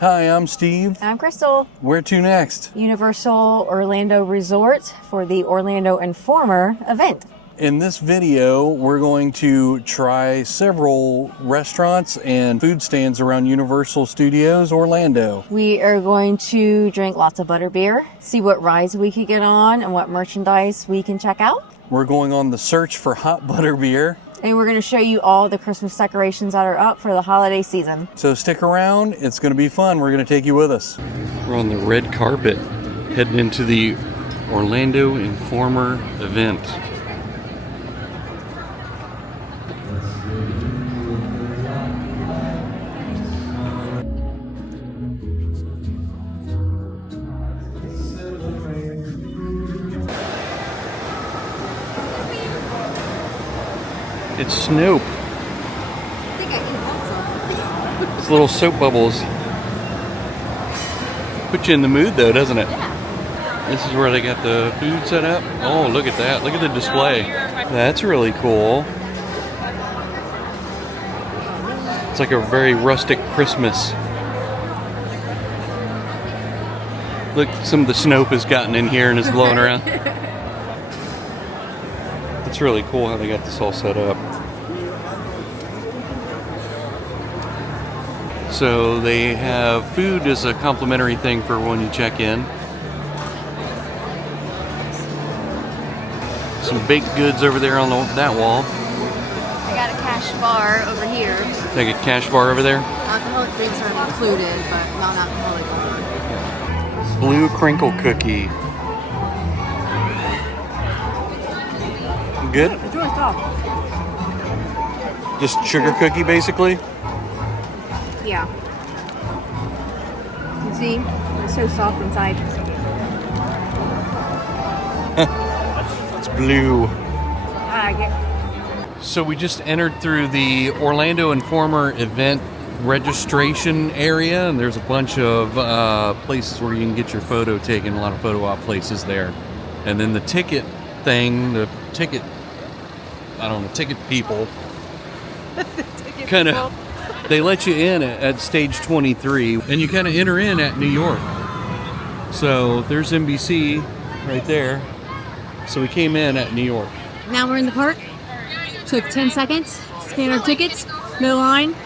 Hi, I'm Steve. I'm Crystal. Where to next? Universal Orlando Resort for the Orlando Informer event. In this video, we're going to try several restaurants and food stands around Universal Studios Orlando. We are going to drink lots of butterbeer, see what rides we could get on and what merchandise we can check out. We're going on the search for hot butterbeer. And we're going to show you all the Christmas decorations that are up for the holiday season. So stick around, it's going to be fun. We're going to take you with us. We're on the red carpet, heading into the Orlando Informer event. It's Snoop. I think I can also. It's little soap bubbles. Put you in the mood though, doesn't it? Yeah. This is where they got the food set up. Oh, look at that. Look at the display. That's really cool. It's like a very rustic Christmas. Look, some of the snow has gotten in here and is blowing around. It's really cool how they got this all set up. So they have food as a complimentary thing for when you check in. Some baked goods over there on that wall. I got a cash bar over here. Like a cash bar over there. Alcoholic drinks are included, but non-alcoholic only. Blue crinkle cookie. Good? It's really soft. Just sugar cookie basically? Yeah. You see? It's so soft inside. It's blue. I like it. So we just entered through the Orlando Informer event registration area, and there's a bunch of places where you can get your photo taken, a lot of photo op places there. And then the ticket thing, ticket people kind of, they let you in at stage 23, and you kind of enter in at New York. So there's NBC right there. So we came in at New York. Now we're in the park. Took 10 seconds, scanned our tickets, no line.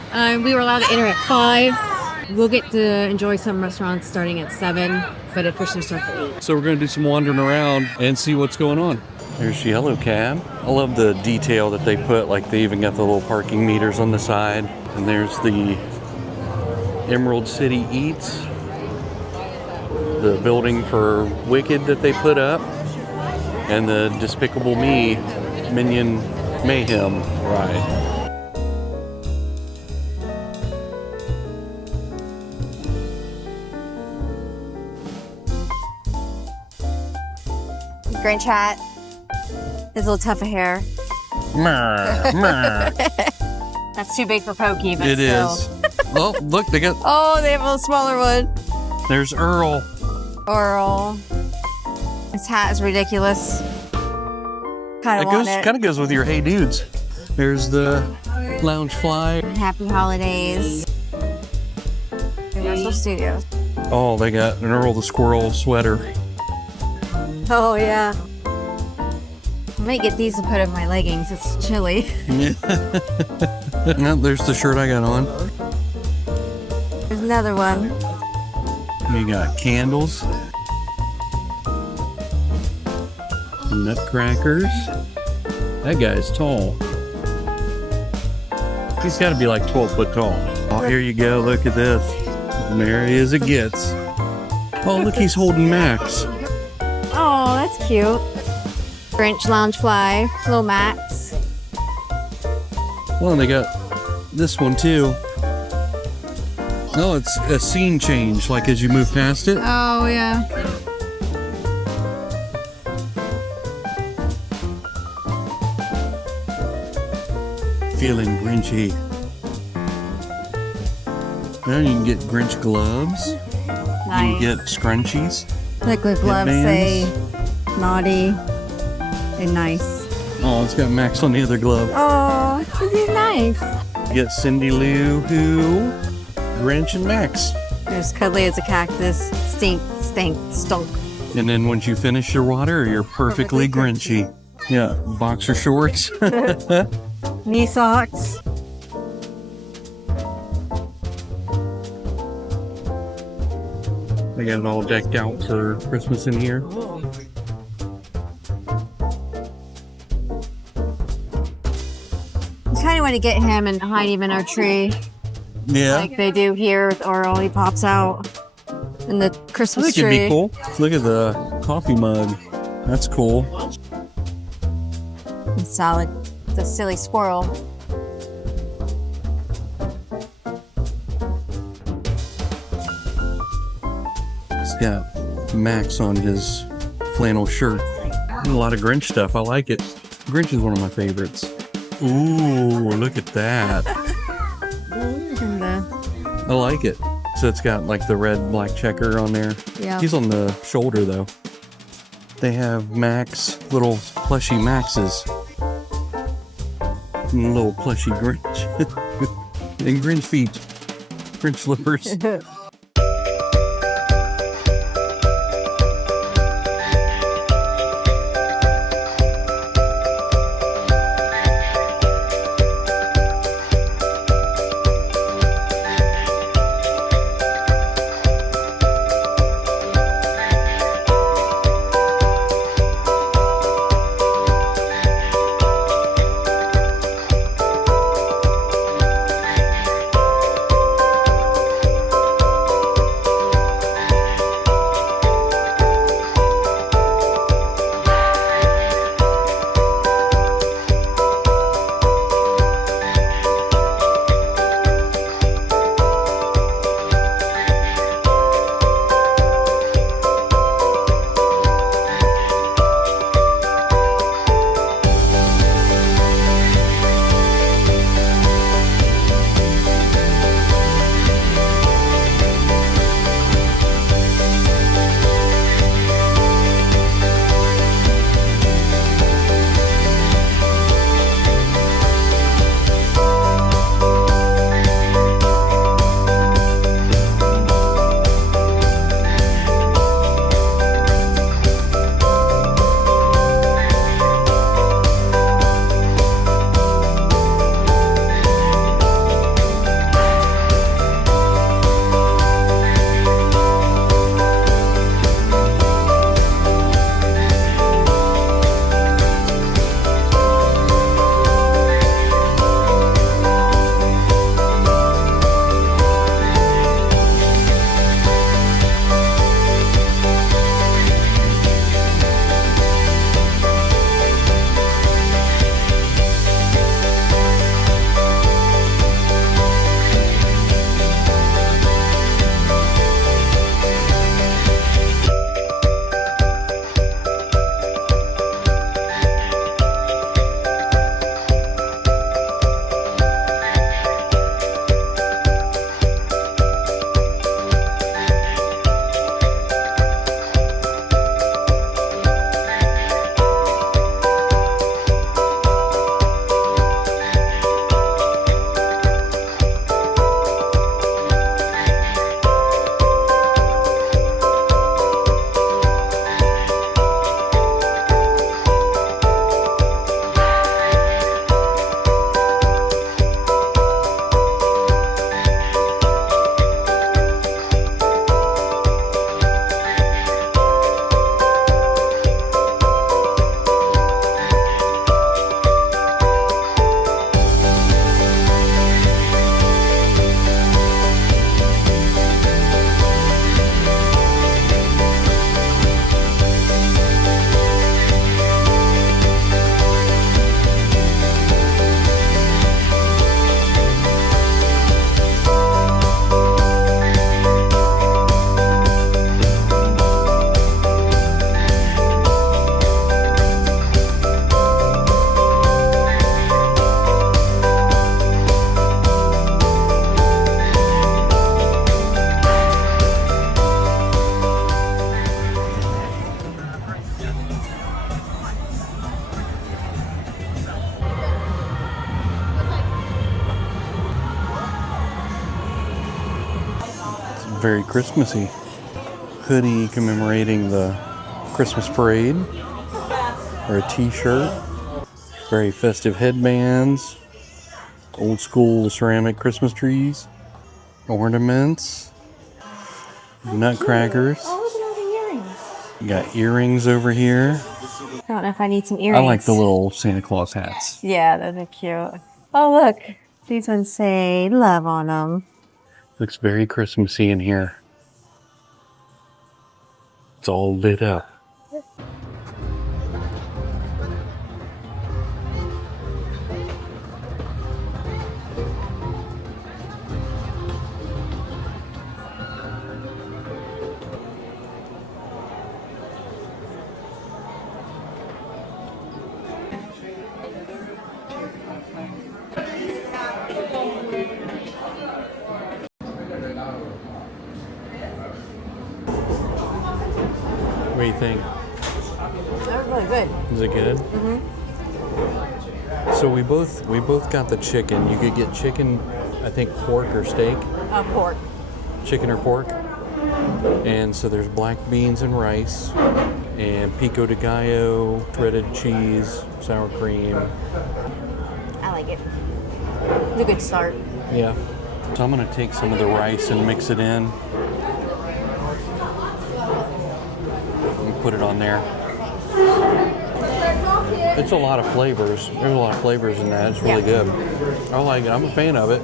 We were allowed to enter at 5. We'll get to enjoy some restaurants starting at 7, but officially starts at 8. So we're going to do some wandering around and see what's going on. There's Yellow Cab. I love the detail that they put, like they even got the little parking meters on the side. And there's the Emerald City Eats, the building for Wicked that they put up, and the Despicable Me Minion Mayhem ride. Grinch hat. His little tuft of hair. That's too big for Pokey, but It still. is. Oh, look, they got. Oh, they have a little smaller one. There's Earl. Earl. His hat is ridiculous. Kind Kind of goes with your Hey Dudes. There's the Loungefly. Happy holidays. Universal Studios. Oh, they got an Earl the Squirrel sweater. Oh, yeah. I might get these to put in my leggings. It's chilly. No, there's the shirt I got on. There's another one. You got candles. Nutcrackers. That guy's tall. He's got to be like 12 foot tall. Oh, here you go. Look at this. Merry as it gets. Oh, look, he's holding Max. Oh, that's cute. Grinch Loungefly, little Max. Well, and they got this one too. No, it's a scene change, like as you move past it. Oh, yeah. Feeling Grinchy. Then you can get Grinch gloves. Nice. You can get scrunchies. Liquid gloves say headbands. naughty and nice. Oh, it's got Max on the other glove. Oh, this is nice. You get Cindy Lou Who, Grinch, and Max. There's cuddly as a cactus. Stunk. And then once you finish your water, you're perfectly grinchy. Yeah, boxer shorts. Knee socks. They got it all decked out for Christmas in here. I kind of want to get him and hide him in our tree, Yeah. like they do here with Oral. He pops out in the I Christmas think it'd tree. be cool. Look at the coffee mug. That's cool. And salad. The silly squirrel. He's got Max on his flannel shirt. A lot of Grinch stuff. I like it. Grinch is one of my favorites. Ooh, look at that. And the, I like it. So it's got like the red black checker on there. yeah. He's on the shoulder though. They have Max, little plushy Maxes. And little plushy Grinch. And Grinch feet. Grinch slippers. Very Christmassy. Hoodie commemorating the Christmas parade. Or a t-shirt. Very festive headbands. Old school ceramic Christmas trees. Ornaments. Nutcrackers. Oh, look at all the earrings. You got earrings over here. I don't know if I need some earrings. I like the little Santa Claus hats. Yeah, those are cute. Oh, look. These ones say love on them. Looks very Christmassy in here. It's all lit up. What do you think? They're really good. Is it good? Mm-hmm. So we both got the chicken. You could get chicken, I think pork or steak. Pork. Chicken or pork. And so there's black beans and rice, and pico de gallo, shredded cheese, sour cream. I like it. It's a good start. Yeah. So I'm gonna take some of the rice and mix it in. And put it on there. It's a lot of flavors. There's a lot of flavors in that. It's really good. I like it. I'm a fan of it.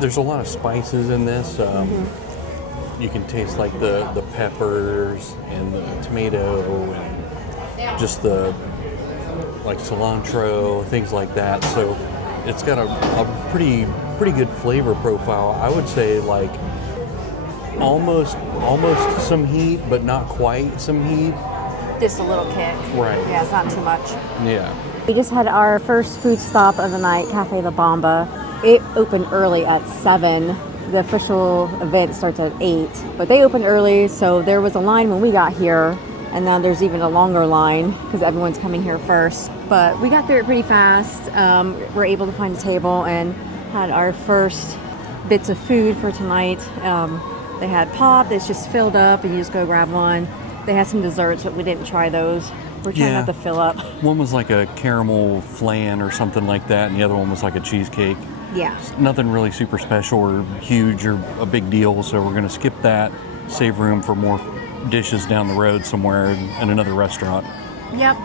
There's a lot of spices in this. You can taste like the peppers and the tomato and just the like cilantro, things like that. So it's got a pretty good flavor profile. I would say like almost some heat, but not quite some heat. Just a little kick. Right. Yeah, it's not too much. Yeah. We just had our first food stop of the night, Cafe La Bamba. It opened early at 7. The official event starts at 8, but they opened early, so there was a line when we got here, and now there's even a longer line because everyone's coming here first. But we got through it pretty fast. We're able to find a table and had our first bits of food for tonight. They had pop that's just filled up, and you just go grab one. They had some desserts, but we didn't try those. We're trying not to fill up. One was like a caramel flan or something like that, and the other one was like a cheesecake. Yeah. Nothing really super special or huge or a big deal, so we're going to skip that, save room for more dishes down the road somewhere in another restaurant. Yep.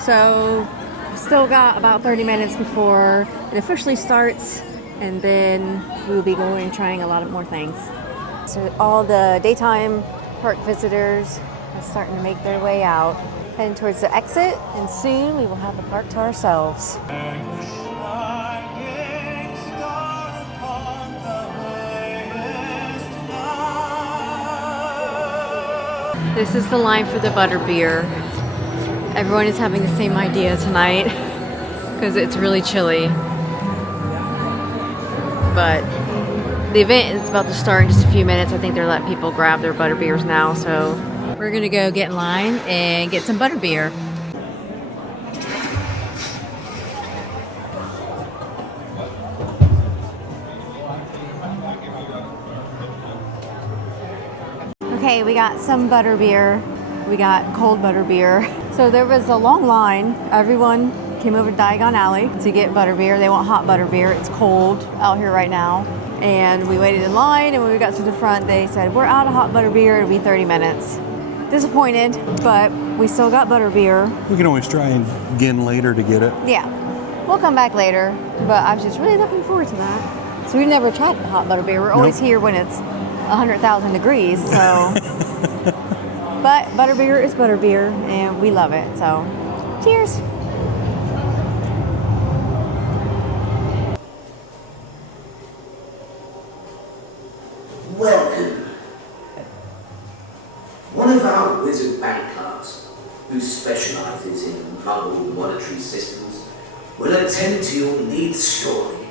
So still got about 30 minutes before it officially starts, and then we'll be going and trying a lot of more things. So all the daytime park visitors are starting to make their way out, heading towards the exit, and soon we will have the park to ourselves. This is the line for the butterbeer. Everyone is having the same idea tonight because it's really chilly. But the event is about to start in just a few minutes. I think they're letting people grab their butterbeers now, so we're gonna go get in line and get some butterbeer. Okay, we got some butterbeer. We got cold butterbeer. So there was a long line. Everyone came over to Diagon Alley to get butterbeer. They want hot butterbeer. It's cold out here right now. And we waited in line, and when we got to the front, they said, we're out of hot butterbeer. It'll be 30 minutes. Disappointed, but we still got butterbeer. We can always try again later to get it. Yeah, we'll come back later, but I was just really looking forward to that. So we've never tried hot butterbeer. We're always here when it's 100,000 degrees, so. But butterbeer is butterbeer, and we love it, so cheers. Welcome. One of our wizard bank clerks, who specializes in muggle monetary systems, will attend to your needs shortly.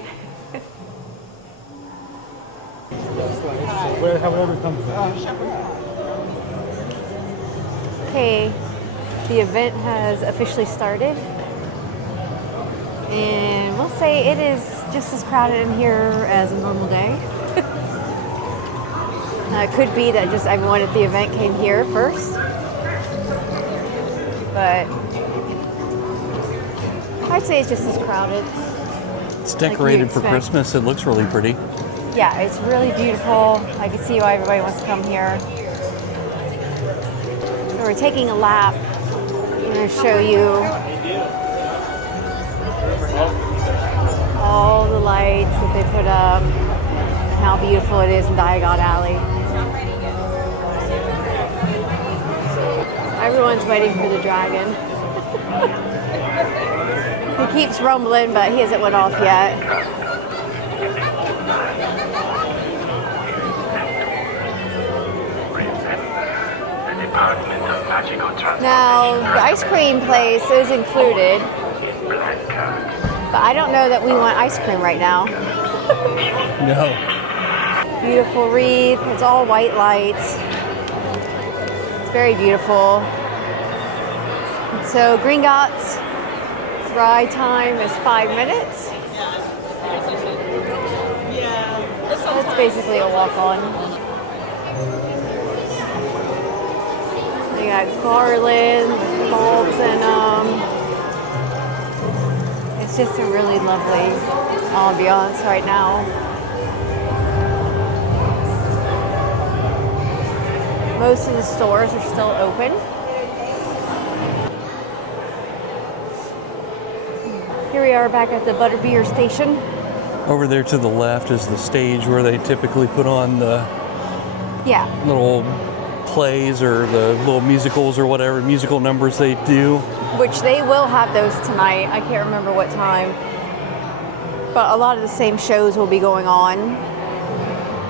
Okay, the event has officially started, and we'll say it is just as crowded in here as a normal day. It could be that just everyone at the event came here first. But I'd say it's just as crowded. It's decorated for Christmas. It looks really pretty. Yeah, it's really beautiful. I can see why everybody wants to come here. So we're taking a lap. I'm going to show you all the lights that they put up and how beautiful it is in Diagon Alley. Everyone's waiting for the dragon. He keeps rumbling, but he hasn't went off yet. Now, the ice cream place is included, but I don't know that we want ice cream right now. No. Beautiful wreath. It's all white lights. It's very beautiful. So Gringotts ride time is 5 minutes. So it's basically a walk-on. They got garland with bulbs in them. It's just a really lovely ambiance right now. Most of the stores are still open. Here we are back at the Butterbeer station. Over there to the left is the stage where they typically put on the little plays or the little musicals or whatever, musical numbers they do. Which they will have those tonight. I can't remember what time. But a lot of the same shows will be going on.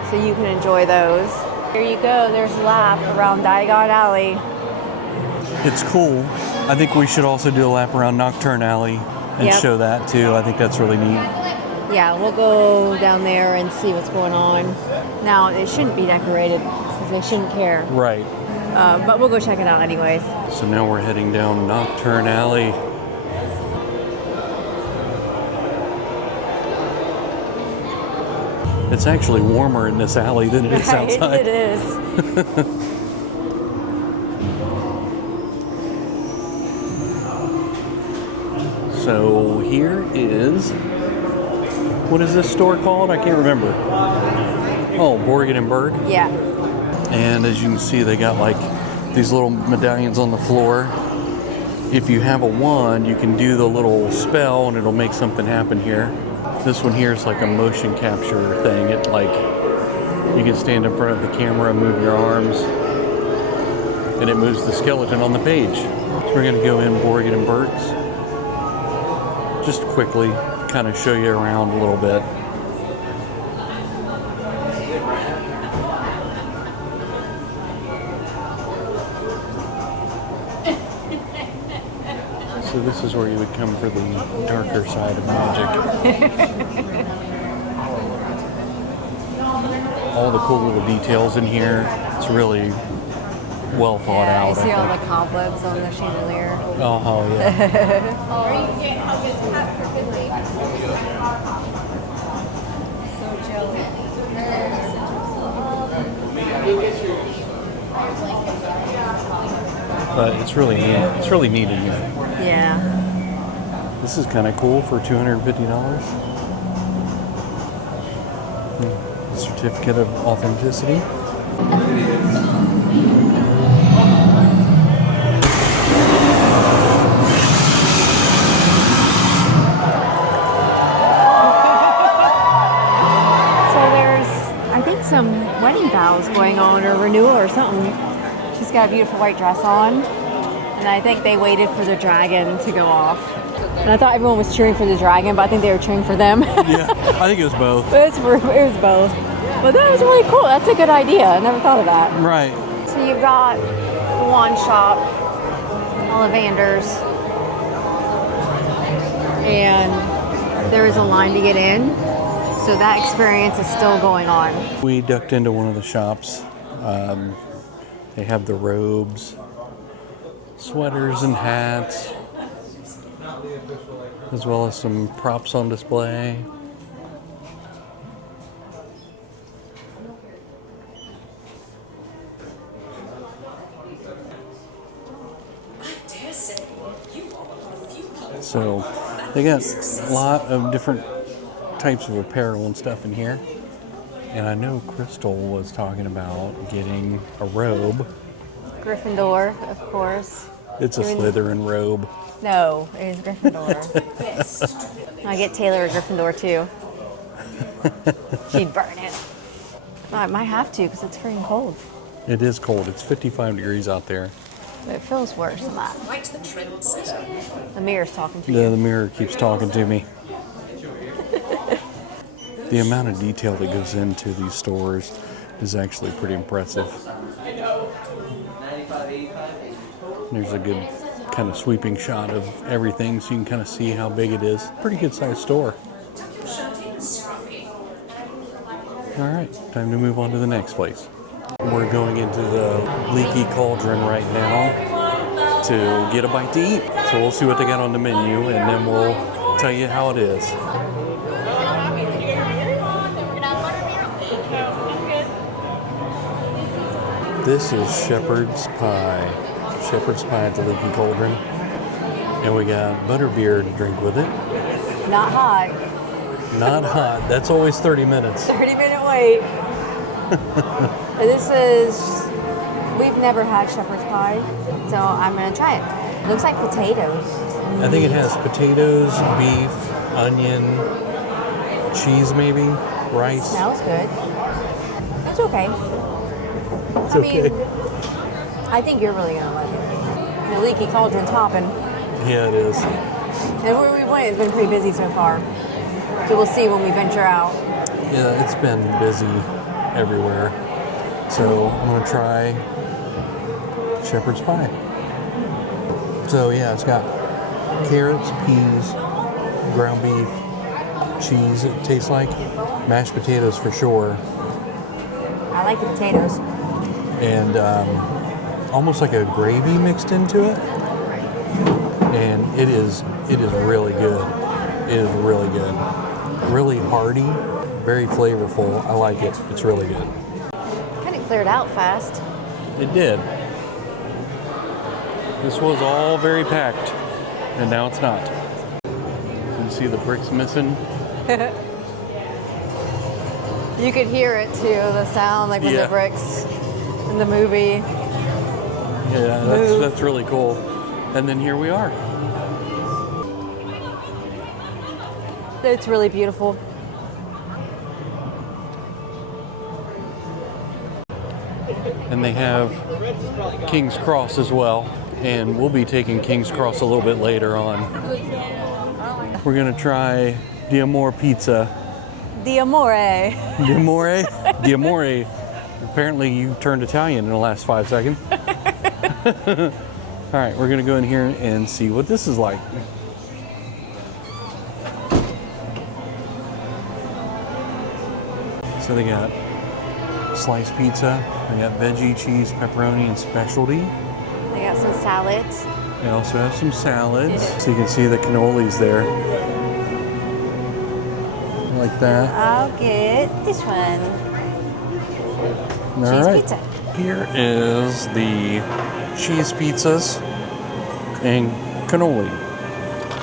So you can enjoy those. Here you go. There's a lap around Diagon Alley. It's cool. I think we should also do a lap around Nocturne Alley and show that too. I think that's really neat. Yeah, we'll go down there and see what's going on. Now, it shouldn't be decorated because they shouldn't care. Right. But we'll go check it out anyways. So now we're heading down Nocturne Alley. It's actually warmer in this alley than it is outside. It is. So here is, what is this store called? I can't remember. Oh, Borgen & Berg. Yeah. And as you can see, they got like these little medallions on the floor. If you have a wand, you can do the little spell and it'll make something happen here. This one here is like a motion capture thing. It like, you can stand in front of the camera, move your arms, and it moves the skeleton on the page. So we're gonna go in Borgen & Berg's. Just quickly kind of show you around a little bit. So this is where you would come for the darker side of magic. All the cool little details in here. It's really well thought out. You see all the cobwebs on the chandelier. Oh, yeah. But it's really neat. It's really neat in here. Yeah. This is kind of cool for $250. Certificate of authenticity. Some wedding vows going on or renewal or something. She's got a beautiful white dress on, and I think they waited for the dragon to go off. And I thought everyone was cheering for the dragon, but I think they were cheering for them. Yeah, I think it was both. It was both. But that was really cool. That's a good idea. I never thought of that. Right. So you've got the wand shop, Ollivanders, and there is a line to get in. So that experience is still going on. We ducked into one of the shops. They have the robes, sweaters and hats, as well as some props on display. So they got a lot of different types of apparel and stuff in here. And I know Crystal was talking about getting a robe. Gryffindor, of course. It's a Slytherin robe. No, it is Gryffindor. I get Taylor a Gryffindor too. She'd burn it. Oh, I might have to because it's freaking cold. It is cold. It's 55 degrees out there. But it feels worse than that. The mirror's talking to Yeah, you. the mirror keeps talking to me. The amount of detail that goes into these stores is actually pretty impressive. There's a good kind of sweeping shot of everything so you can kind of see how big it is. Pretty good sized store. All right, time to move on to the next place. We're going into the Leaky Cauldron right now to get a bite to eat. So we'll see what they got on the menu and then we'll tell you how it is. This is shepherd's pie. Shepherd's pie at the Leaky Cauldron. And we got butterbeer to drink with it. Not hot. Not hot. That's always 30 minutes. 30-minute wait. This is, we've never had shepherd's pie, so I'm going to try it. Looks like potatoes. I think it has potatoes, beef, onion, cheese maybe, rice. Smells good. It's okay. It's okay. I think you're really going to like it. The Leaky Cauldron's hopping. Yeah, it is. And where we went has been pretty busy so far. So we'll see when we venture out. Yeah, it's been busy everywhere. So I'm going to try shepherd's pie. So yeah, it's got carrots, peas, ground beef, cheese, it tastes like, mashed potatoes for sure, I like the potatoes. and almost like a gravy mixed into it. And it is really good. It is really good. Really hearty, very flavorful. I like it. It's really good. Kind of cleared out fast. It did. This was all very packed, and now it's not. You see the bricks missing? You could hear it too, the sound like from Yeah. the bricks in the movie. Yeah, that's really cool. And then here we are. It's really beautiful. And they have King's Cross as well. And we'll be taking King's Cross a little bit later on. We're gonna try D'Amore pizza. D'Amore. D'Amore? D'Amore. Apparently you turned Italian in the last 5 seconds. All right, we're gonna go in here and see what this is like. So they got sliced pizza, they got veggie, cheese, pepperoni, and specialty. They got some salads. They also have some salads. So you can see the cannolis there. Like that. I'll get this one. All Cheese right. pizza. Here is the cheese pizzas and cannoli.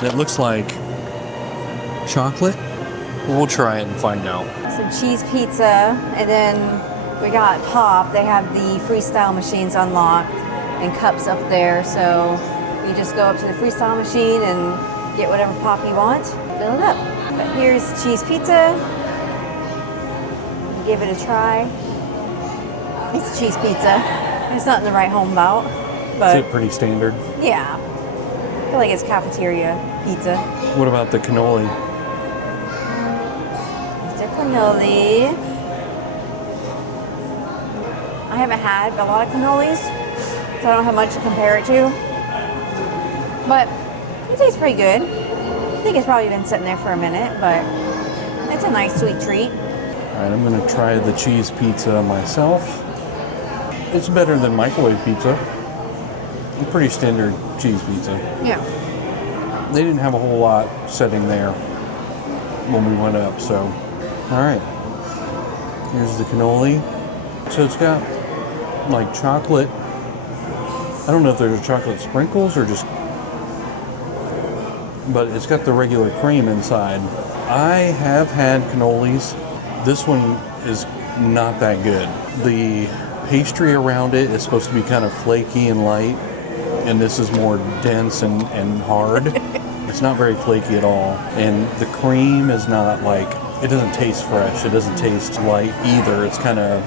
That looks like chocolate. We'll try it and find out. Some cheese pizza, and then we got pop. They have the freestyle machines unlocked and cups up there, so you just go up to the freestyle machine and get whatever pop you want, fill it up. But here's cheese pizza. Give it a try. It's cheese pizza. It's nothing to write home about, but Is it pretty standard? yeah, I feel like it's cafeteria pizza. What about the cannoli? It's a cannoli. I haven't had a lot of cannolis, so I don't have much to compare it to. But it tastes pretty good. I think it's probably been sitting there for a minute, but it's a nice sweet treat. All right, I'm gonna try the cheese pizza myself. It's better than microwave pizza. A pretty standard cheese pizza. Yeah. They didn't have a whole lot sitting there when we went up, so. All right, here's the cannoli. So it's got like chocolate. I don't know if there's chocolate sprinkles or just but it's got the regular cream inside. I have had cannolis. This one is not that good. The pastry around it is supposed to be kind of flaky and light, and this is more dense and hard. It's not very flaky at all. And the cream is not like, it doesn't taste fresh. It doesn't taste light either. It's kind of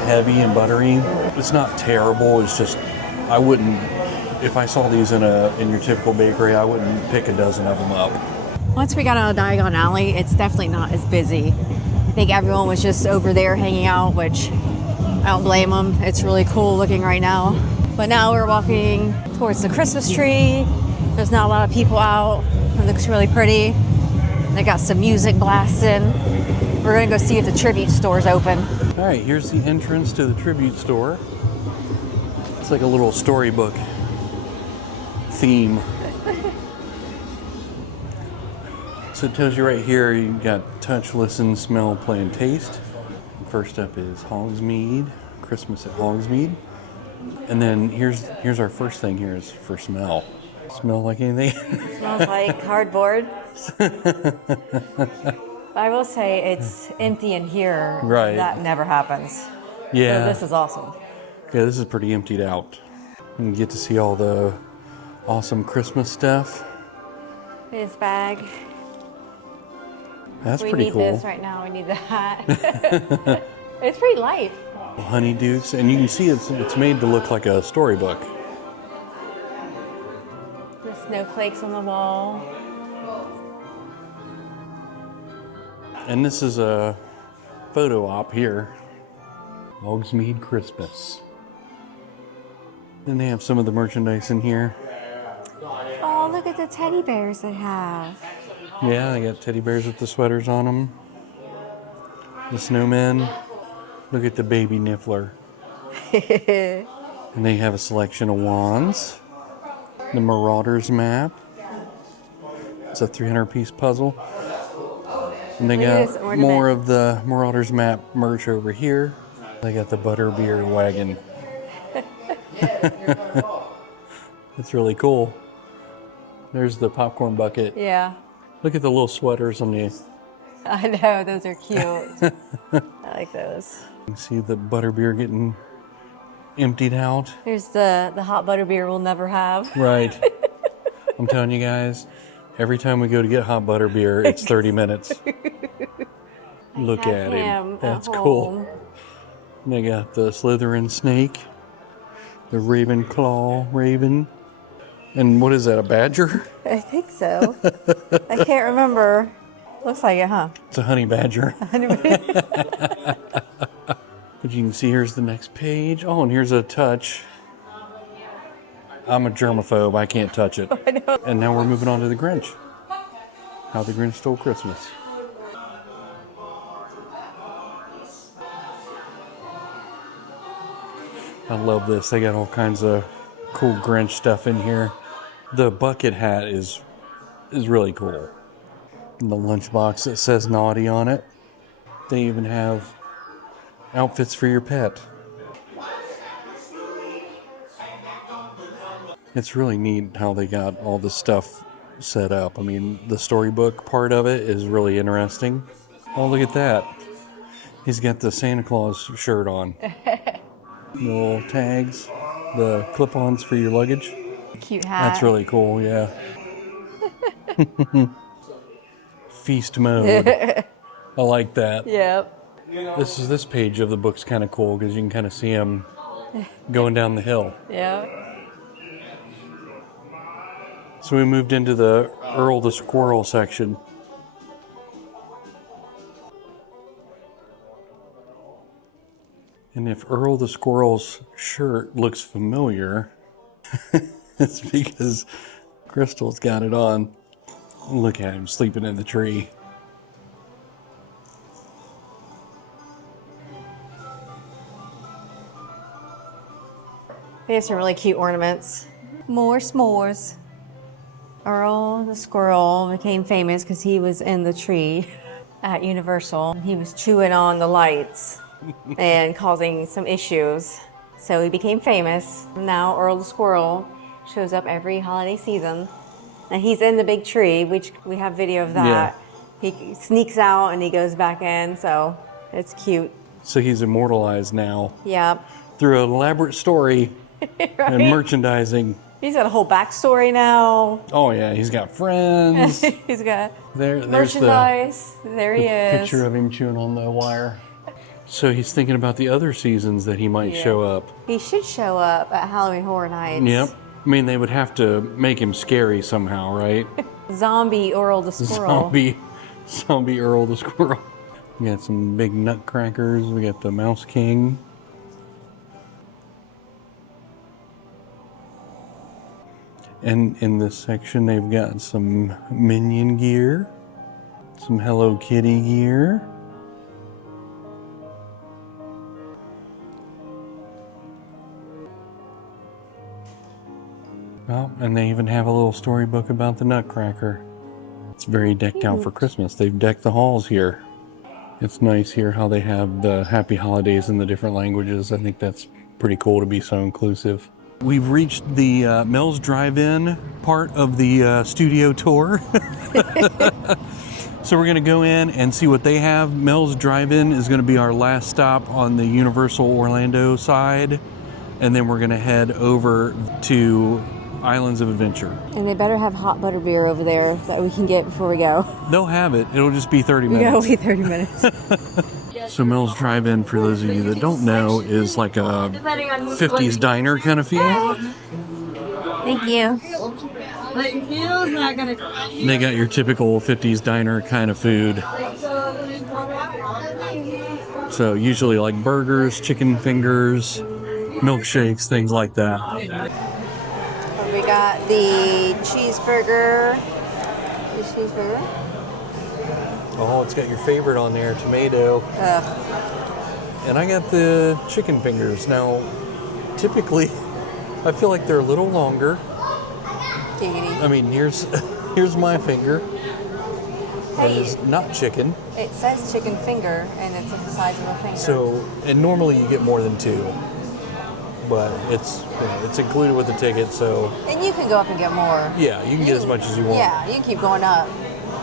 heavy and buttery. It's not terrible. It's just, I wouldn't, if I saw these in your typical bakery, I wouldn't pick a dozen of them up. Once we got out of Diagon Alley, it's definitely not as busy. I think everyone was just over there hanging out, which I don't blame them. It's really cool looking right now. But now we're walking towards the Christmas tree. There's not a lot of people out. It looks really pretty. They got some music blasting. We're gonna go see if the tribute store's open. All right, here's the entrance to the tribute store. It's like a little storybook theme. So it tells you right here, you got touch, listen, smell, play, and taste. First up is Hogsmeade, Christmas at Hogsmeade. And then here's our first thing here is for smell. Smell like anything? Smells like cardboard. I will say it's empty in here. Right. That never happens. Yeah. So this is awesome. Yeah, this is pretty emptied out. You get to see all the awesome Christmas stuff. His bag. That's We pretty need cool. this right now. We need that. It's pretty light. Honeydukes, and you can see it's made to look like a storybook. The snowflakes on the wall. And this is a photo op here. Hogsmeade Christmas. Then they have some of the merchandise in here. Oh, look at the teddy bears they have. Yeah, they got teddy bears with the sweaters on them. The snowmen. Look at the baby Niffler. And they have a selection of wands. The Marauders map. It's a 300-piece puzzle. And they Look at this got ornament. more of the Marauders map merch over here. They got the butterbeer wagon. It's really cool. There's the popcorn bucket. Yeah. Look at the little sweaters on the... I know, those are cute. I like those. You can see the butterbeer getting emptied out. Here's the hot butter beer we'll never have. Right. I'm telling you guys, every time we go to get hot butter beer, it's 30 minutes. Look Have at him him. at That's home. cool. They got the Slytherin snake, the Ravenclaw raven, and what is that, a badger? I think so. I can't remember. Looks like it, huh? It's a honey badger. But you can see here's the next page. Oh, and here's a touch. I'm a germaphobe. I can't touch it. And now we're moving on to the Grinch. How the Grinch Stole Christmas. I love this. They got all kinds of cool Grinch stuff in here. The bucket hat is really cool. And the lunchbox that says naughty on it. They even have outfits for your pet. It's really neat how they got all this stuff set up. I mean, the storybook part of it is really interesting. Oh, look at that. He's got the Santa Claus shirt on. The little tags, the clip-ons for your luggage. Cute hat. That's really cool, yeah. Feast mode. I like that. Yep. This page of the book's kind of cool because you can kind of see him going down the hill. Yep. So we moved into the Earl the Squirrel section. And if Earl the Squirrel's shirt looks familiar, it's because Crystal's got it on. Look at him sleeping in the tree. They have some really cute ornaments. More s'mores. Earl the squirrel became famous because he was in the tree at Universal. He was chewing on the lights and causing some issues. So he became famous. Now Earl the squirrel shows up every holiday season And he's in the big tree, which we have video of that. He sneaks out and he goes back in, so it's cute. So he's immortalized now Yep. through an elaborate story and merchandising. He's got a whole backstory now. Oh yeah, he's got friends. He's got There's merchandise. There he is. picture of him chewing on the wire. So he's thinking about the other seasons that he might show up. He should show up at Halloween Horror Nights. Yep. I mean, they would have to make him scary somehow, right? Zombie Earl the Squirrel. Zombie Earl the Squirrel. We got some big nutcrackers. We got the Mouse King. And in this section, they've got some Minion gear, some Hello Kitty gear. Oh, and they even have a little storybook about the Nutcracker. It's very decked out for Christmas. They've decked the halls here. It's nice here how they have the Happy Holidays in the different languages. I think that's pretty cool to be so inclusive. We've reached the Mel's Drive-In part of the studio tour. So we're going to go in and see what they have. Mel's Drive-In is going to be our last stop on the Universal Orlando side. And then we're going to head over to Islands of Adventure. And they better have hot butter beer over there that we can get before we go. They'll have it. It'll just be 30 minutes. It'll be 30 minutes. So Mel's Drive-In, for those of you that don't know, is like a 50s diner kind of feel. Thank you. They got your typical 50s diner kind of food. So usually like burgers, chicken fingers, milkshakes, things like that. We got the cheeseburger. Oh, it's got your favorite on there, tomato. Ugh. And I got the chicken fingers. Now, typically, I feel like they're a little longer. I mean, here's my finger. That is not chicken. It says chicken finger, and it's the size of a finger. So, and normally you get more than two, but it's included with the ticket. So, and you can go up and get more. yeah, you can get as much as you want. Yeah, you can keep going up.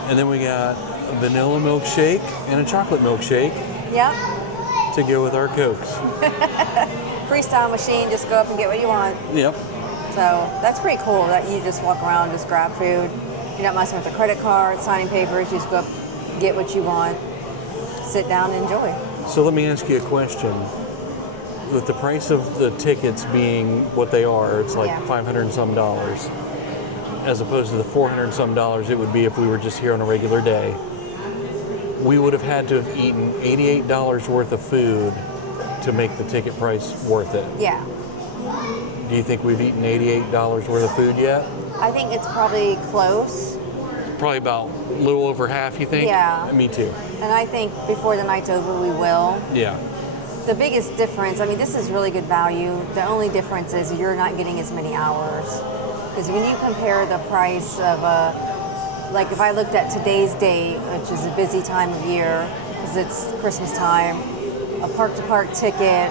And then we got a vanilla milkshake and a chocolate milkshake Yep. to go with our Cokes. Freestyle machine, just go up and get what you want. Yep. So that's pretty cool that you just walk around, just grab food. You're not messing with a credit card, signing papers. You just go up, get what you want, sit down and enjoy. So let me ask you a question. With the price of the tickets being what they are, it's like $500 and some, as opposed to the $400 and some it would be if we were just here on a regular day. We would have had to have eaten $88 worth of food to make the ticket price worth it. Yeah. Do you think we've eaten $88 worth of food yet? I think it's probably close. Probably about a little over half, you think? Yeah. Me too. And I think before the night's over, we will. Yeah. The biggest difference, I mean, this is really good value. The only difference is you're not getting as many hours. Because when you compare the price of like if I looked at today's date, which is a busy time of year, because it's Christmas time, a park-to-park ticket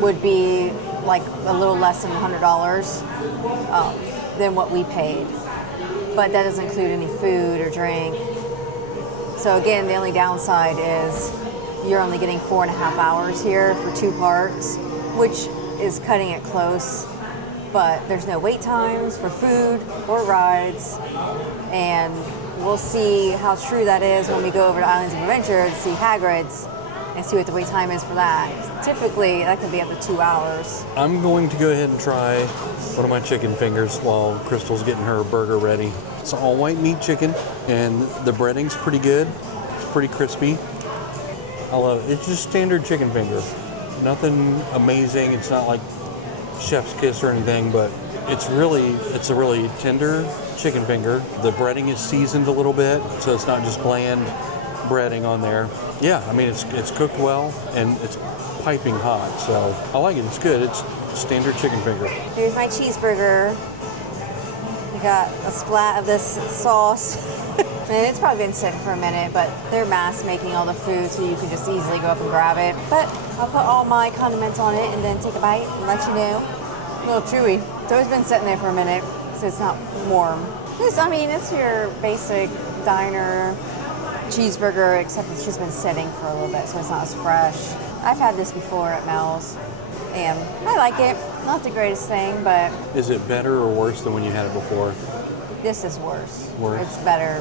would be like a little less than $100 than what we paid. But that doesn't include any food or drink. So again, the only downside is you're only getting 4.5 hours here for 2 parks, which is cutting it close. But there's no wait times for food or rides. And we'll see how true that is when we go over to Islands of Adventure to see Hagrid's and see what the wait time is for that. Typically, that could be up to 2 hours. I'm going to go ahead and try one of my chicken fingers while Crystal's getting her burger ready. It's all white meat chicken, and the breading's pretty good. It's pretty crispy. I love it. It's just standard chicken finger. Nothing amazing. It's not like chef's kiss or anything, but it's a really tender chicken finger. The breading is seasoned a little bit, so it's not just bland breading on there. Yeah, I mean, it's cooked well, and it's piping hot, so I like it. It's good. It's standard chicken finger. Here's my cheeseburger. I got a splat of this sauce. And it's probably been sitting for a minute, but they're mass making all the food, so you can just easily go up and grab it. But I'll put all my condiments on it and then take a bite and let you know. A little chewy. It's always been sitting there for a minute, so it's not warm. I mean, it's your basic diner cheeseburger, except it's just been sitting for a little bit, so it's not as fresh. I've had this before at Mel's, and I like it. Not the greatest thing, but Is it better or worse than when you had it before? this is worse. Worse. It's better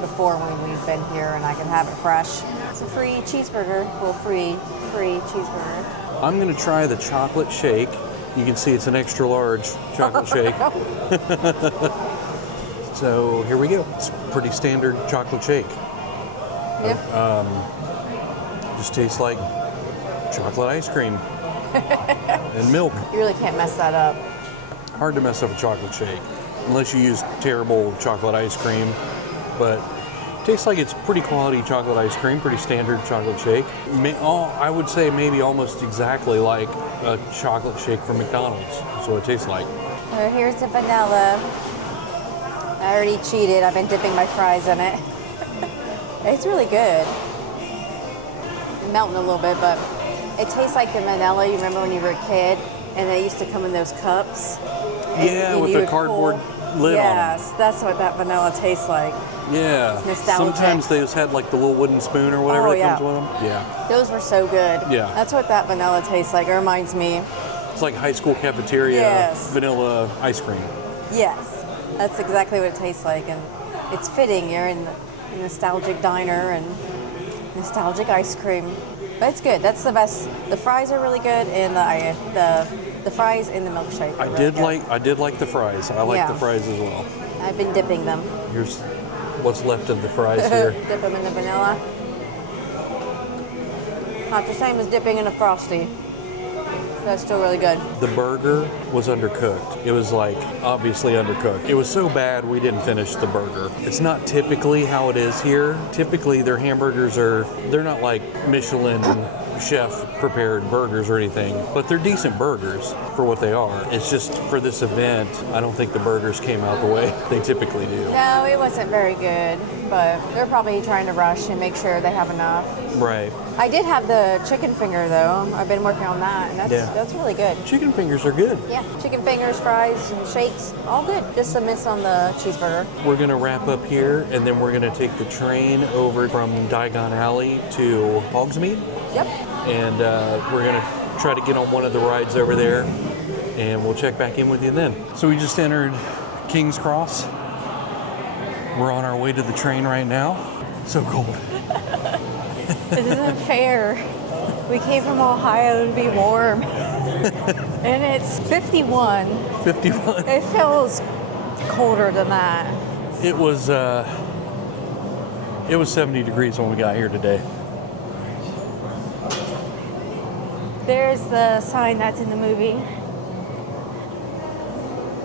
before when we've been here and I can have it fresh. It's a free cheeseburger. Well, free cheeseburger. I'm gonna try the chocolate shake. You can see it's an extra large chocolate shake. So here we go. It's pretty standard chocolate shake. Yep. Just tastes like chocolate ice cream and milk. You really can't mess that up. Hard to mess up a chocolate shake unless you use terrible chocolate ice cream, but tastes like it's pretty quality chocolate ice cream, pretty standard chocolate shake. I would say maybe almost exactly like a chocolate shake from McDonald's. That's what it tastes like. Here's the vanilla. I already cheated. I've been dipping my fries in it. It's really good. Melting a little bit, but it tastes like the vanilla you remember when you were a kid and they used to come in those cups. Yeah, And with you the would cardboard pull- lid on them. Yes, that's what that vanilla tastes like. Yeah. It's nostalgic. Sometimes they just had like the little wooden spoon or whatever Oh, that yeah. comes with them. Yeah. Those were so good. Yeah. That's what that vanilla tastes like. It reminds me. It's like high school cafeteria Yes. vanilla ice cream. Yes, that's exactly what it tastes like, and it's fitting. You're in a nostalgic diner and nostalgic ice cream, but it's good. That's the best. The fries are really good, and the fries in the milkshake. Are I really did good. like the fries. I like Yeah. the fries as well. I've been dipping them. Here's what's left of the fries here. Dip them in the vanilla. Not the same as dipping in a Frosty. That's still really good. The burger was undercooked. It was like obviously undercooked. It was so bad we didn't finish the burger. It's not typically how it is here. Typically their hamburgers they're not like Michelin chef prepared burgers or anything, but they're decent burgers for what they are. It's just for this event, I don't think the burgers came out the way they typically do. No, it wasn't very good, but they're probably trying to rush and make sure they have enough. Right. I did have the chicken finger though. I've been working on that, and that's really good. Chicken fingers are good. Yeah, chicken fingers, fries, and shakes, all good. Just a miss on the cheeseburger. We're gonna wrap up here, and then we're gonna take the train over from Diagon Alley to Hogsmeade, Yep. and we're gonna try to get on one of the rides over there, and we'll check back in with you then. So we just entered King's Cross. We're on our way to the train right now. So cold. This isn't fair. We came from Ohio to be warm, and it's 51. 51. It feels colder than that. It was 70 degrees when we got here today. There's the sign that's in the movie.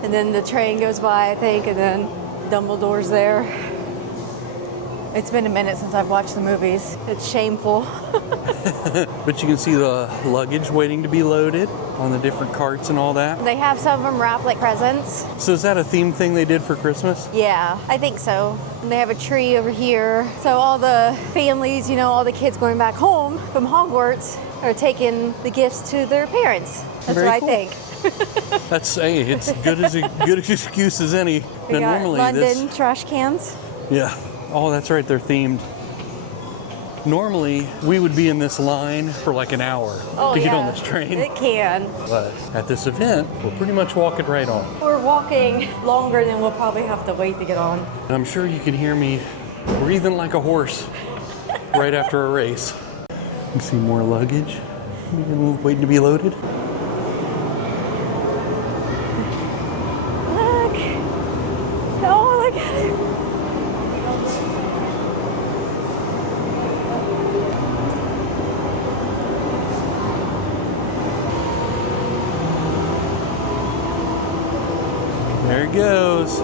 And then the train goes by, I think, and then Dumbledore's there. It's been a minute since I've watched the movies. It's shameful. But you can see the luggage waiting to be loaded on the different carts and all that. They have some of them wrapped like presents. So is that a theme thing they did for Christmas? Yeah, I think so. And they have a tree over here. So all the families, all the kids going back home from Hogwarts are taking the gifts to their parents. That's Very what cool. I think. That's it's good as a good excuse as any. We Now, got normally London trash cans. yeah. Oh, that's right. They're themed. Normally, we would be in this line for like an hour to get on this train. It can. But at this event, we're pretty much walking right on. We're walking longer than we'll probably have to wait to get on. And I'm sure you can hear me breathing like a horse right after a race. You can see more luggage waiting to be loaded. Look! Oh, look at it! There it goes.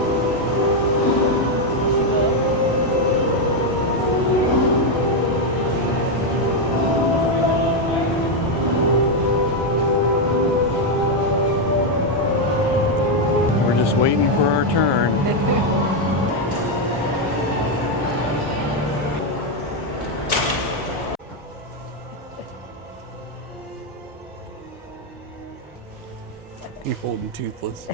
We're just waiting for our turn. You're holding toothless.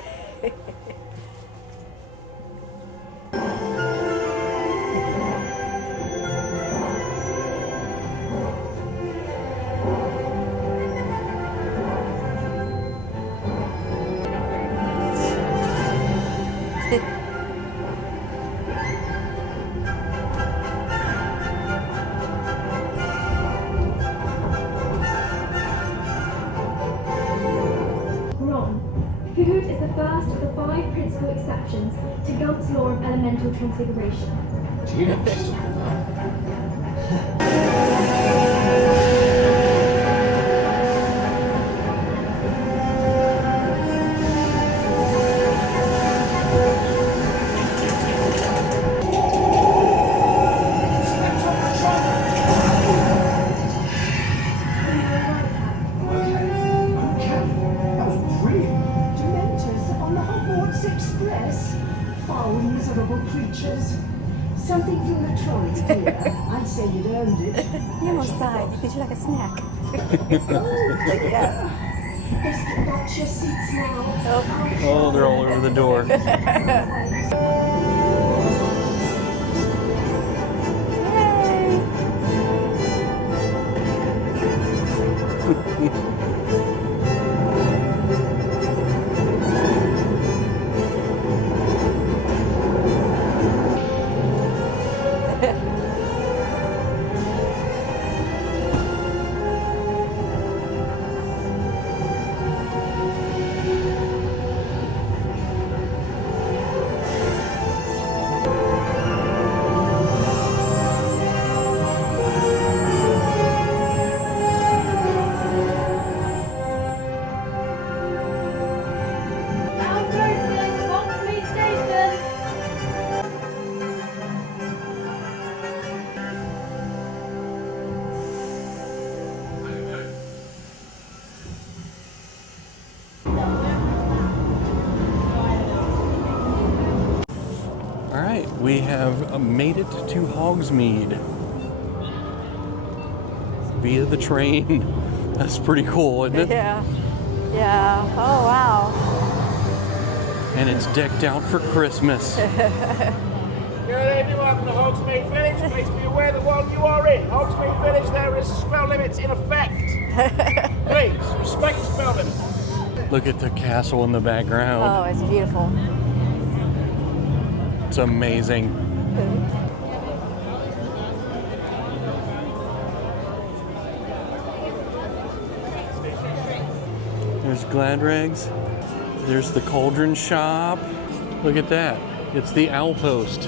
Food is the first of the 5 principal exceptions to Gump's law of elemental transfiguration. Dementors on the Hogwarts Express. Foul, miserable creatures. Something from the trolley, dear. I'd say you'd earned it. You almost died. Did you like a snack? Yeah. Best get back to your seats now. Oh, they're all over the door. All right, we have made it to Hogsmeade via the train. That's pretty cool, isn't it? Yeah. Yeah. Oh, wow. And it's decked out for Christmas. Good evening, welcome to Hogsmeade Village. Please be aware that while you are in Hogsmeade Village, there is spell limits in effect. Please, respect the spell limits. Look at the castle in the background. Oh, it's beautiful. It's amazing. There's Gladrags. There's the Cauldron Shop. Look at that. It's the Owl Post.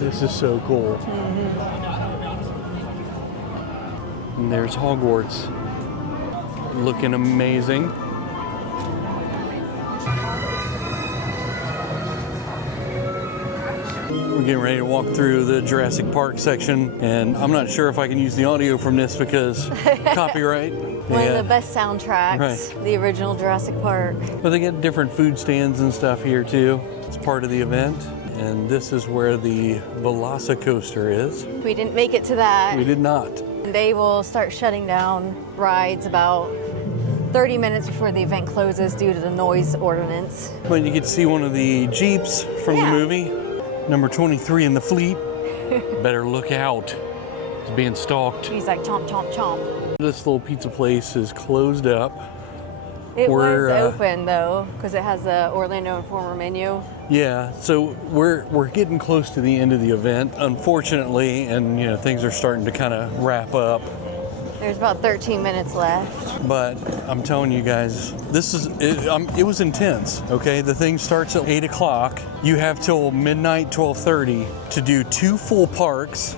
This is so cool. And there's Hogwarts. Looking amazing. We're getting ready to walk through the Jurassic Park section, and I'm not sure if I can use the audio from this because copyright. One of the best soundtracks, Right. the original Jurassic Park. But they get different food stands and stuff here too. It's part of the event. And this is where the Velocicoaster is. We didn't make it to that. We did not. They will start shutting down rides about 30 minutes before the event closes due to the noise ordinance. But you get to see one of the Jeeps from the Yeah. movie. Number 23 in the fleet. Better look out. It's being stalked. He's like chomp, chomp, chomp. This little pizza place is closed up. It We're, was open though, because it has a Orlando Informer menu. Yeah, so we're getting close to the end of the event, unfortunately, and things are starting to kind of wrap up. There's about 13 minutes left. But I'm telling you guys, it was intense. Okay, the thing starts at 8 o'clock. You have till midnight, 12:30 to do 2 full parks,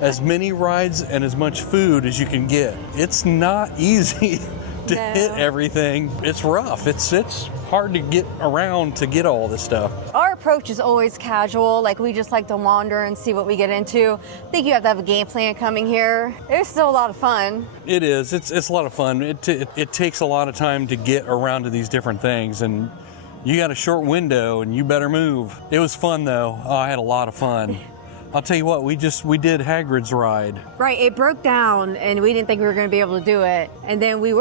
as many rides and as much food as you can get. It's not easy to hit everything. It's rough. It's hard to get around to get all this stuff. Our approach is always casual, like we just like to wander and see what we get into. I think you have to have a game plan coming here. It's still a lot of fun. It is. It's a lot of fun. It takes a lot of time to get around to these different things, and you got a short window, and you better move. It was fun though. Oh, I had a lot of fun. I'll tell you what, we did Hagrid's ride. Right, it broke down and we didn't think we were going to be able to do it. And then it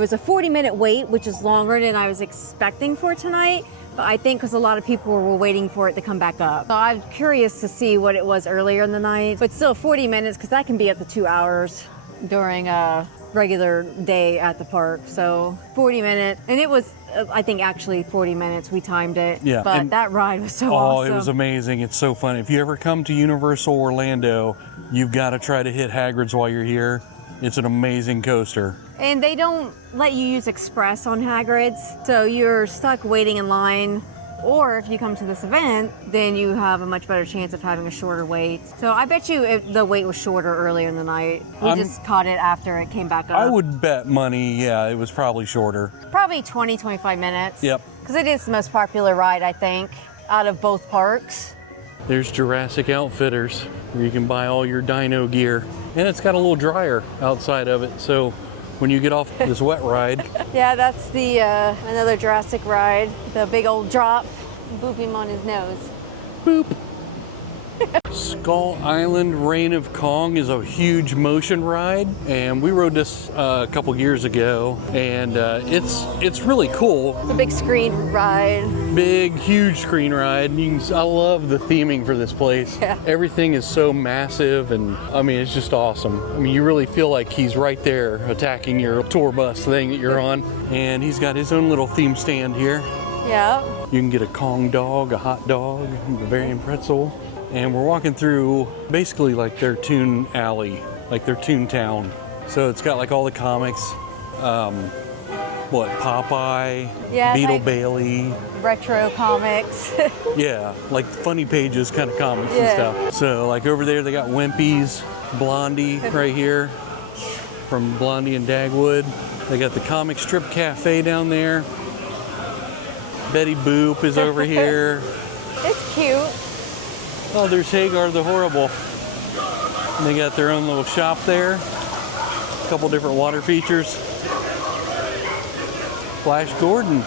was a 40-minute wait, which is longer than I was expecting for tonight. But I think because a lot of people were waiting for it to come back up. So I'm curious to see what it was earlier in the night. But still 40 minutes, because that can be up to 2 hours during a regular day at the park. So 40 minutes, and it was, I think actually 40 minutes, we timed it. Yeah, But and- that ride was so awesome. Oh, it was amazing. It's so fun. If you ever come to Universal Orlando, you've got to try to hit Hagrid's while you're here. It's an amazing coaster. And they don't let you use Express on Hagrid's, so you're stuck waiting in line. Or if you come to this event, then you have a much better chance of having a shorter wait. So I bet you the wait was shorter earlier in the night. We just caught it after it came back up. I would bet money, yeah, it was probably shorter. Probably 20, 25 minutes. Yep. Because it is the most popular ride, I think, out of both parks. There's Jurassic Outfitters, where you can buy all your dino gear. And it's got a little dryer outside of it, so when you get off this wet ride. Yeah, that's the another Jurassic ride. The big old drop. Boop him on his nose. Boop. Skull Island Reign of Kong is a huge motion ride, and we rode this a couple years ago, and it's really cool. It's a big screen ride. Big, huge screen ride. I love the theming for this place. Yeah. Everything is so massive, and I mean, it's just awesome. I mean, you really feel like he's right there attacking your tour bus thing that you're on, and he's got his own little theme stand here. Yeah. You can get a Kong dog, a hot dog, a Bavarian pretzel. And we're walking through basically like their Toon Alley, like their Toon Town. So it's got like all the comics, Popeye, Yeah, Beetle like Bailey. retro comics. Yeah, like funny pages kind of comics Yeah. and stuff. So like over there they got Wimpy's, Blondie right here from Blondie and Dagwood. They got the Comic Strip Cafe down there. Betty Boop is over here. It's cute. Oh, there's Hagar the Horrible. And they got their own little shop there. A couple different water features. Flash Gordon.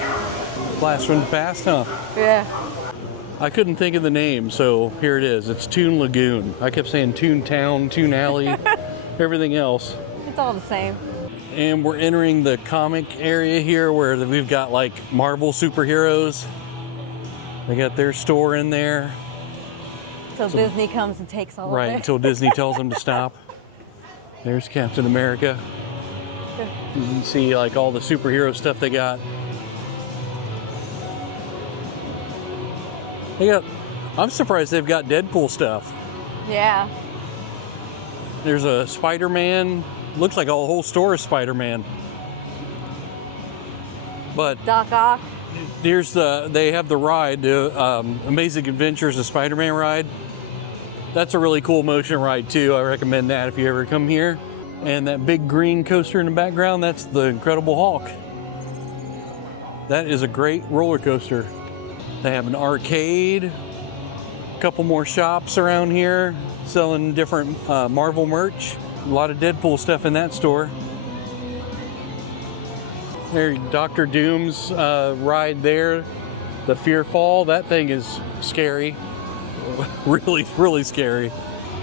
Blast from the past, huh? Yeah. I couldn't think of the name, so here it is. It's Toon Lagoon. I kept saying Toon Town, Toon Alley, everything else. It's all the same. And we're entering the comic area here where we've got like Marvel superheroes. They got their store in there. So Disney comes and takes all Right, of it. until Disney tells them to stop. There's Captain America. You can see like all the superhero stuff they got. I'm surprised they've got Deadpool stuff. Yeah. There's a Spider-Man. Looks like a whole store of Spider-Man. But Doc Ock. they have the ride, the Amazing Adventures of Spider-Man ride. That's a really cool motion ride too. I recommend that if you ever come here. And that big green coaster in the background, that's the Incredible Hulk. That is a great roller coaster. They have an arcade, a couple more shops around here selling different Marvel merch. A lot of Deadpool stuff in that store. There, Dr. Doom's ride there, the Fear Fall. That thing is scary. Really, really scary.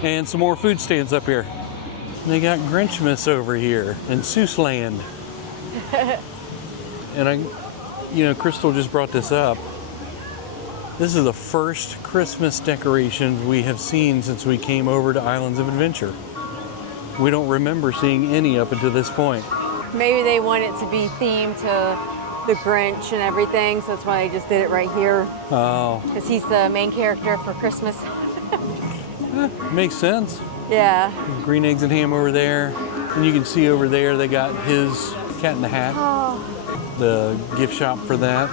And some more food stands up here. They got Grinchmas over here in Seuss Land. And Crystal just brought this up. This is the first Christmas decorations we have seen since we came over to Islands of Adventure. We don't remember seeing any up until this point. Maybe they want it to be themed to the Grinch and everything, so that's why they just did it right here. Oh, Because he's the main character for Christmas. makes sense. Yeah. Green eggs and ham over there. And you can see over there they got his Cat in the Hat, the gift shop for that.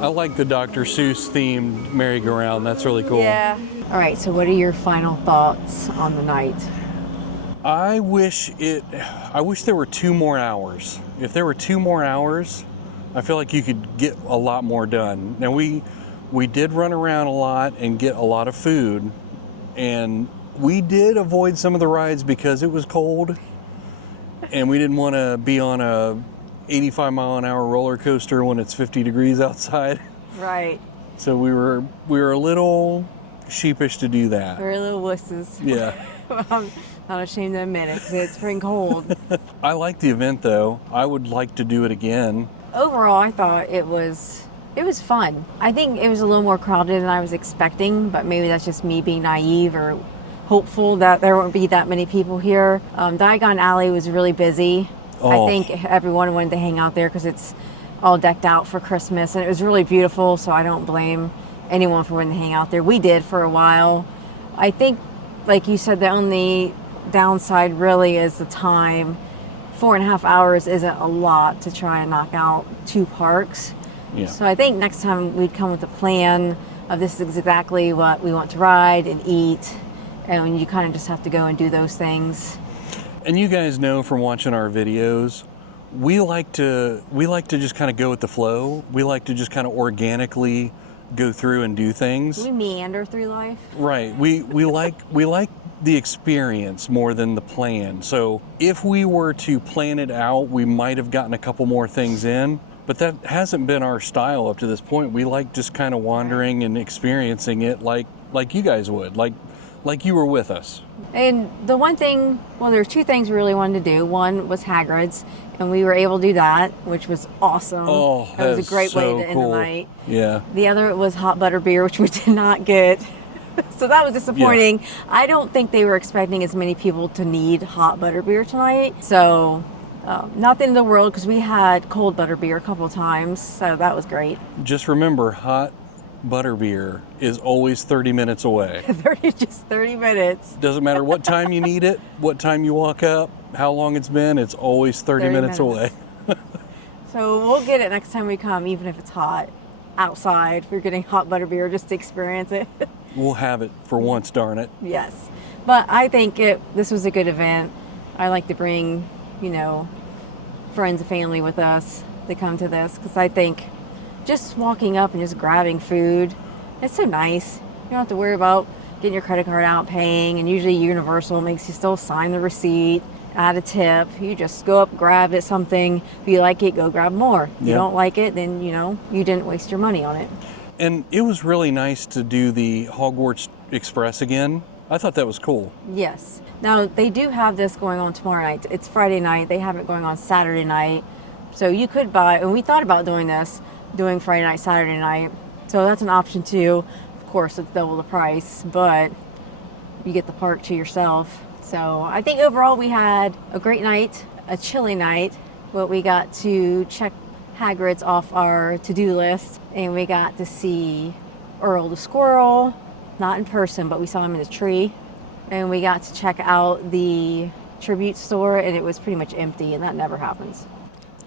I like the Dr. Seuss themed merry-go-round. That's really cool. Yeah. All right, so what are your final thoughts on the night? I wish there were 2 more hours. If there were 2 more hours, I feel like you could get a lot more done. Now we did run around a lot and get a lot of food, and we did avoid some of the rides because it was cold and we didn't want to be on a 85-mile-an-hour roller coaster when it's 50 degrees outside. Right. So we were a little sheepish to do that. We're little wusses. Yeah. I'm not ashamed to admit it, 'cause it's freaking cold. I like the event though. I would like to do it again. Overall, I thought it was fun. I think it was a little more crowded than I was expecting, but maybe that's just me being naive or hopeful that there won't be that many people here. Diagon Alley was really busy. Oh. I think everyone wanted to hang out there because it's all decked out for Christmas, and it was really beautiful, so I don't blame anyone for wanting to hang out there. We did for a while. I think, like you said, the only downside really is the time. 4.5 hours isn't a lot to try and knock out 2 parks. Yeah. So I think next time we'd come with a plan of this is exactly what we want to ride and eat, and you kind of just have to go and do those things. And you guys know from watching our videos, we like to just kind of go with the flow. We like to just kind of organically go through and do things. We meander through life. Right. We like the experience more than the plan. So if we were to plan it out, we might have gotten a couple more things in, but that hasn't been our style up to this point. We like just kind of wandering and experiencing it like you guys would, like you were with us. And the one thing, well, there's 2 things we really wanted to do. One was Hagrid's, and we were able to do that, which was awesome. Oh, that was a great way so to end cool. the night. Yeah. The other was hot butter beer, which we did not get. So that was disappointing. Yeah. I don't think they were expecting as many people to need hot butter beer tonight. So nothing in the world, because we had cold butter beer a couple of times. So that was great. Just remember, hot butterbeer is always 30 minutes away. 30 minutes. Doesn't matter what time you need it, what time you walk up, how long it's been, it's always 30 minutes away. So we'll get it next time we come, even if it's hot outside. We're getting hot butter beer just to experience it. We'll have it for once, darn it. Yes. But I think this was a good event. I like to bring, friends and family with us to come to this, because I think just walking up and just grabbing food, it's so nice. You don't have to worry about getting your credit card out, paying, and usually Universal makes you still sign the receipt, add a tip. You just go up, grab it, something. If you like it, go grab more. If you don't like it, then, you didn't waste your money on it. And it was really nice to do the Hogwarts Express again. I thought that was cool. Yes. Now, they do have this going on tomorrow night. It's Friday night. They have it going on Saturday night. So you could buy, and we thought about doing Friday night, Saturday night. So that's an option too. Of course, it's double the price, but you get the park to yourself. So I think overall we had a great night, a chilly night, but we got to check Hagrid's off our to-do list, and we got to see Earl the Squirrel, not in person, but we saw him in a tree, and we got to check out the tribute store, and it was pretty much empty, and that never happens.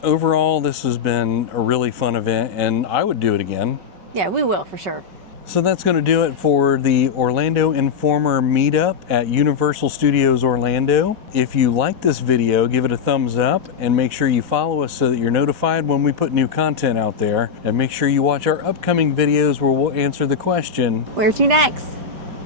Overall, this has been a really fun event, and I would do it again. Yeah, we will for sure. So that's going to do it for the Orlando Informer meetup at Universal Studios Orlando. If you like this video, give it a thumbs up and make sure you follow us so that you're notified when we put new content out there. And make sure you watch our upcoming videos where we'll answer the question, Where's you next?